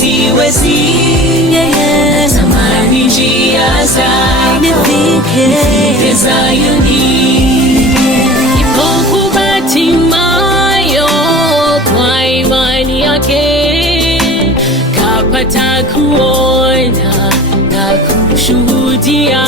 siwezi, natamani njia zako nifike Zayuni. Kipofu Bartimayo kwa imani yake kapata kuona na kushuhudia